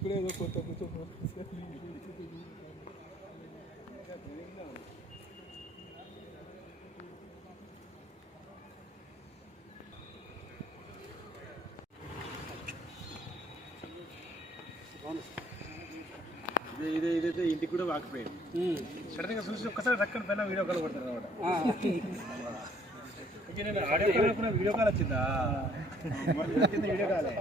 ఇప్పుడేదో కొత్త కొత్త ఇదే ఇదే ఇదైతే ఇంటికి కూడా వాకిపోయింది. సడన్గా చూసి ఒక్కసారి రక్కన పైన వీడియో కాల్ కొడతారు అనుకున్నా వీడియో కాల్ వచ్చింది వీడియో కాలే.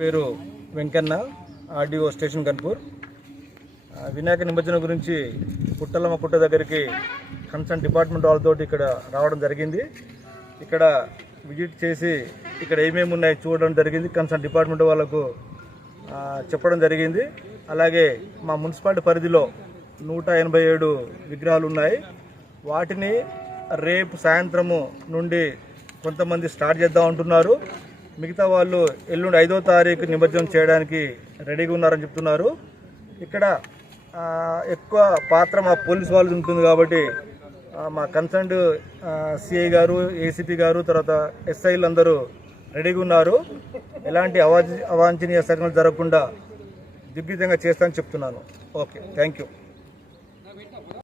పేరు వెంకన్న ఆర్డీఓ స్టేషన్ కన్పూర్. వినాయక నిమజ్జనం గురించి పుట్టలమ్మ పుట్ట దగ్గరికి కన్సర్న్ డిపార్ట్మెంట్ వాళ్ళతో ఇక్కడ రావడం జరిగింది. ఇక్కడ విజిట్ చేసి ఇక్కడ ఏమేమి ఉన్నాయి చూడడం జరిగింది. కన్సర్న్ డిపార్ట్మెంట్ వాళ్ళకు చెప్పడం జరిగింది. అలాగే మా మున్సిపాలిటీ పరిధిలో నూట ఎనభై ఏడు విగ్రహాలు ఉన్నాయి. వాటిని రేపు సాయంత్రము నుండి కొంతమంది స్టార్ట్ చేద్దాం అంటున్నారు. మిగతా వాళ్ళు ఎల్లుండి ఐదో తారీఖు నిమజ్జనం చేయడానికి రెడీగా ఉన్నారని చెప్తున్నారు. ఇక్కడ ఎక్కువ పాత్ర మా పోలీస్ వాళ్ళు ఉంటుంది కాబట్టి మా కన్సర్న్డ్ సిఐ గారు ఏసీపీ గారు తర్వాత ఎస్ఐలు అందరూ రెడీగా ఉన్నారు. ఎలాంటి అవా అవాంఛనీయ సంఘటనలు జరగకుండా దిగ్విజయంగా చేస్తానని చెప్తున్నాను. Okay thank you